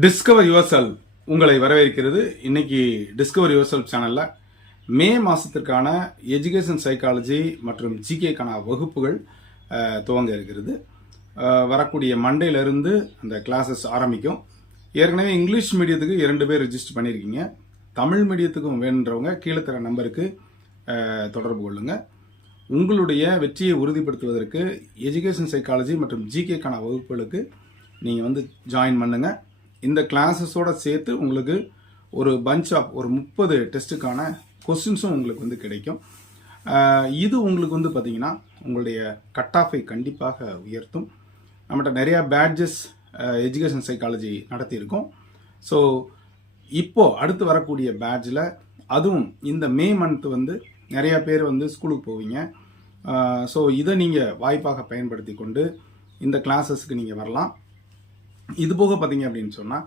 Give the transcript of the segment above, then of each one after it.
Discover your self உங்களை வரவேற்கிறது. இன்னைக்கு டிஸ்கவர் யுவர் செல்ஃப் சேனல்ல மே மாசத்திற்கான எஜுகேஷன் சைக்காலஜி மற்றும் ஜிகேக்கான வகுப்புகள் துவங்க இருக்கிறது. வரக்கூடிய மண்டேலேருந்து அந்த கிளாஸஸ் ஆரம்பிக்கும். ஏற்கனவே இங்கிலீஷ் மீடியத்துக்கு 2 பேர் ரெஜிஸ்டர் பண்ணியிருக்கீங்க. தமிழ் மீடியத்துக்கும் வேணுன்றவங்க கீழே தர நம்பருக்கு தொடர்பு கொள்ளுங்க. உங்களுடைய வெற்றியை உறுதிப்படுத்துவதற்கு எஜுகேஷன் சைக்காலஜி மற்றும் ஜிகேக்கான வகுப்புகளுக்கு நீங்கள் ஜாயின் பண்ணுங்க. இந்த கிளாஸஸோட சேர்த்து உங்களுக்கு ஒரு பஞ்ச் ஆஃப் ஒரு 30 டெஸ்ட்டுக்கான கொஸ்டின்ஸும் உங்களுக்கு கிடைக்கும். இது உங்களுக்கு பார்த்தீங்கன்னா உங்களுடைய கட் ஆஃபை கண்டிப்பாக உயர்த்தும். நம்மகிட்ட நிறையா பேட்ஜஸ் எஜுகேஷன் சைக்காலஜி நடத்தியிருக்கோம். ஸோ இப்போ அடுத்து வரக்கூடிய பேட்சில் அதுவும் இந்த மே மந்த் நிறையா பேர் ஸ்கூலுக்கு போவீங்க. ஸோ இதை நீங்கள் வாய்ப்பாக பயன்படுத்தி கொண்டு இந்த கிளாஸஸ்க்கு நீங்கள் வரலாம். இது போக பார்த்தீங்க அப்படின்னு சொன்னால்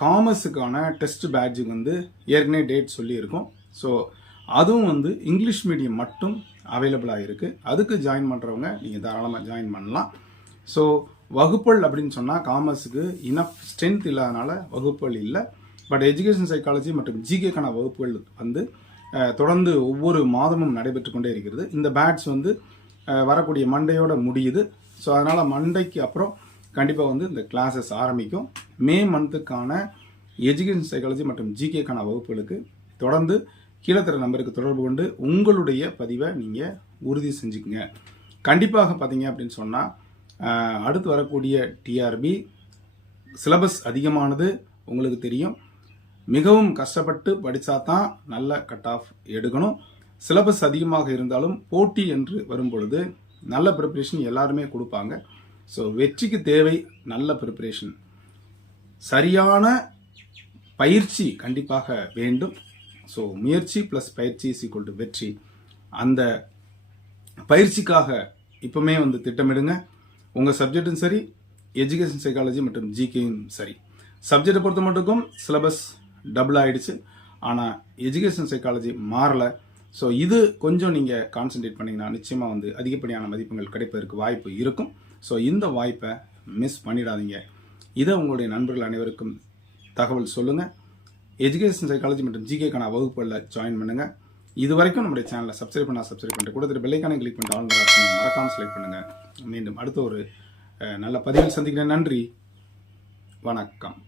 காமர்ஸுக்கான டெஸ்ட் பேட்ஜுக்கு ஏற்கனவே டேட் சொல்லியிருக்கோம். ஸோ அதுவும் இங்கிலீஷ் மீடியம் மட்டும் அவைலபிளாக இருக்குது. அதுக்கு ஜாயின் பண்ணுறவங்க நீங்கள் தாராளமாக ஜாயின் பண்ணலாம். ஸோ வகுப்புகள் அப்படின்னு சொன்னால் காமர்ஸுக்கு இனஃப் ஸ்ட்ரென்த் இல்லாதனால வகுப்புகள் இல்லை. பட் எஜுகேஷன் சைக்காலஜி மற்றும் ஜிகேக்கான வகுப்புகள் தொடர்ந்து ஒவ்வொரு மாதமும் நடைபெற்று கொண்டே இருக்கிறது. இந்த பேட்ச் வரக்கூடிய மண்டேயோட முடியுது. ஸோ அதனால் மண்டேக்கு அப்புறம் கண்டிப்பாக இந்த கிளாஸஸ் ஆரம்பிக்கும். மே மந்த்துக்கான எஜுகேஷன் சைக்காலஜி மற்றும் ஜிகேக்கான வகுப்புகளுக்கு தொடர்ந்து கீழே தர நம்பருக்கு தொடர்பு கொண்டு உங்களுடைய பதிவை நீங்கள் உறுதி செஞ்சுக்குங்க. கண்டிப்பாக பார்த்தீங்க அப்படின்னு சொன்னால் அடுத்து வரக்கூடிய டிஆர்பி சிலபஸ் அதிகமானது உங்களுக்கு தெரியும். மிகவும் கஷ்டப்பட்டு படித்தா தான் நல்ல கட் ஆஃப் எடுக்கணும். சிலபஸ் அதிகமாக இருந்தாலும் போட்டி என்று வரும் பொழுது நல்ல ப்ரிப்பரேஷன் எல்லாருமே கொடுப்பாங்க. ஸோ வெற்றிக்கு தேவை நல்ல ப்ரிப்பரேஷன், சரியான பயிற்சி கண்டிப்பாக வேண்டும். ஸோ முயற்சி ப்ளஸ் பயிற்சி இஸ் ஈக்குவல் டு வெற்றி. அந்த பயிற்சிக்காக இப்போமே திட்டமிடுங்க. உங்கள் சப்ஜெக்டும் சரி, எஜுகேஷன் சைக்காலஜி மற்றும் ஜிகேயும் சரி. சப்ஜெக்டை பொறுத்த மட்டுக்கும் சிலபஸ் டபுள் ஆகிடுச்சு, ஆனால் எஜுகேஷன் சைக்காலஜி மாறலை. ஸோ இது கொஞ்சம் நீங்கள் கான்சென்ட்ரேட் பண்ணிங்கன்னா நிச்சயமாக அதிகப்படியான மதிப்பெண்கள் கிடைப்பதற்கு வாய்ப்பு இருக்கும். ஸோ இந்த வாய்ப்பை மிஸ் பண்ணிடாதீங்க. இதை உங்களுடைய நண்பர்கள் அனைவருக்கும் தகவல் சொல்லுங்கள். எஜுகேஷன் சைக்காலஜி மற்றும் ஜிகேக்கான வகுப்புகளில் ஜாயின் பண்ணுங்கள். இது வரைக்கும் நம்முடைய சேனலை சப்ஸ்கிரைப் பண்ணிட்டு கூட பெல்லைக்கான கிளிக் பண்ணிட்டு ஆல் மறக்காமல் செலக்ட் பண்ணுங்கள். மீண்டும் அடுத்த ஒரு நல்ல பதிவில் சந்திக்கிறேன். நன்றி, வணக்கம்.